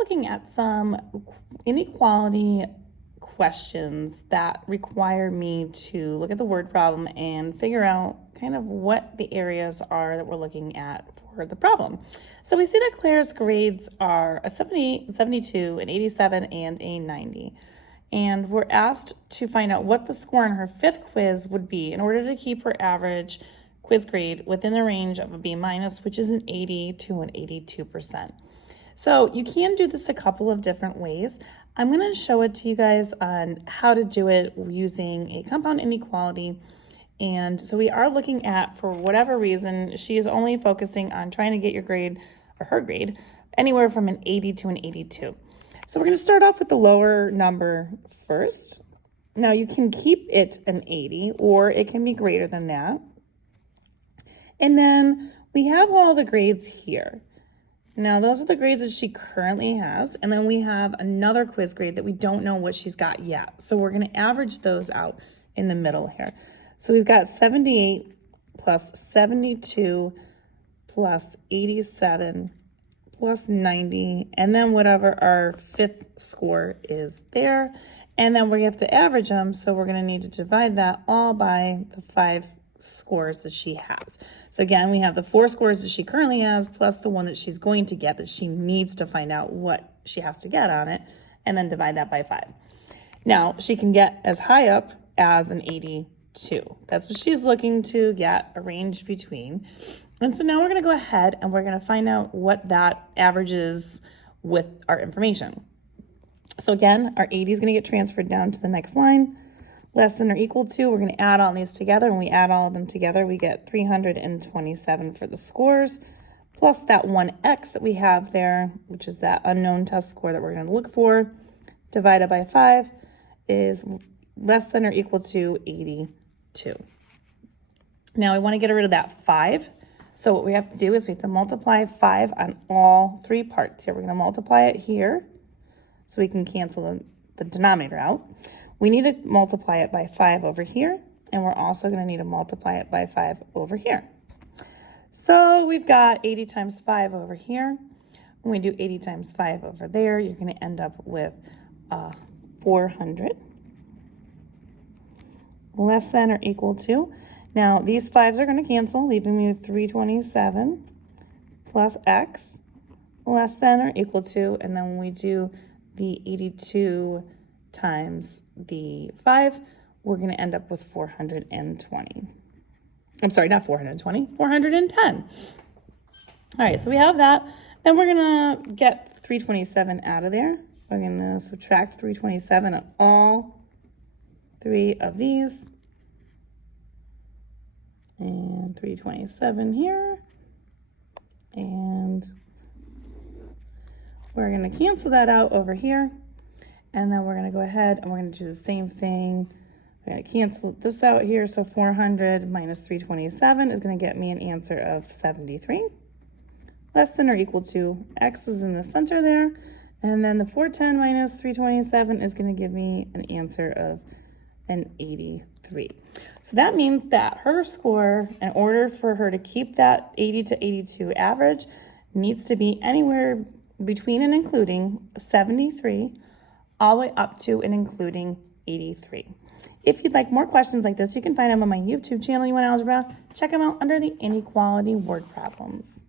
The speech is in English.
looking at some inequality questions that require me to look at the word problem and figure out kind of what the areas are that we're looking at for the problem. So we see that Claire's grades are a 78, 72, an 87, and a 90. And we're asked to find out what the score on her fifth quiz would be in order to keep her average quiz grade within the range of a B minus, which is an 80 to an 82%. So you can do this a couple of different ways. I'm going to show it to you guys on how to do it using a compound inequality. And so we are looking at, for whatever reason, she is only focusing on trying to get your grade, or her grade, anywhere from an 80 to an 82. So we're going to start off with the lower number first. Now you can keep it an 80, or it can be greater than that. And then we have all the grades here. Now those are the grades that she currently has, and then we have another quiz grade that we don't know what she's got yet. So we're going to average those out in the middle here. So we've got 78 plus 72 plus 87 plus 90, and then whatever our fifth score is there. And then we have to average them, so we're going to need to divide that all by the 5 scores that she has. So again, we have the 4 scores that she currently has plus the one that she's going to get that she needs to find out what she has to get on it, and then divide that by 5. Now, she can get as high up as an 82. That's what she's looking to get, a range between. And so now we're going to go ahead and we're going to find out what that averages with our information. So again, our 80 is going to get transferred down to the next line. Less than or equal to, we're going to add all these together. When we add all of them together, we get 327 for the scores, plus that 1x that we have there, which is that unknown test score that we're going to look for, divided by 5 is less than or equal to 82. Now, I want to get rid of that 5. So what we have to do is we have to multiply 5 on all 3 parts here. We're going to multiply it here so we can cancel the denominator out. We need to multiply it by 5 over here, and we're also going to need to multiply it by 5 over here. So we've got 80 times 5 over here. When we do 80 times 5 over there, you're going to end up with 400. Less than or equal to. Now, these 5s are going to cancel, leaving me with 327 plus x, less than or equal to, and then when we do the 82 times the 5, we're going to end up with 420. I'm sorry, not 420, 410. All right, so we have that. Then we're going to get 327 out of there. We're going to subtract 327 on all 3 of these. And 327 here. And we're going to cancel that out over here. And then we're going to go ahead and we're going to do the same thing. We're going to cancel this out here. So 400 minus 327 is going to get me an answer of 73. Less than or equal to, x is in the center there. And then the 410 minus 327 is going to give me an answer of an 83. So that means that her score, in order for her to keep that 80 to 82 average, needs to be anywhere between and including 73 all the way up to and including 83. If you'd like more questions like this, you can find them on my YouTube channel, You Want Algebra. Check them out under the inequality word problems.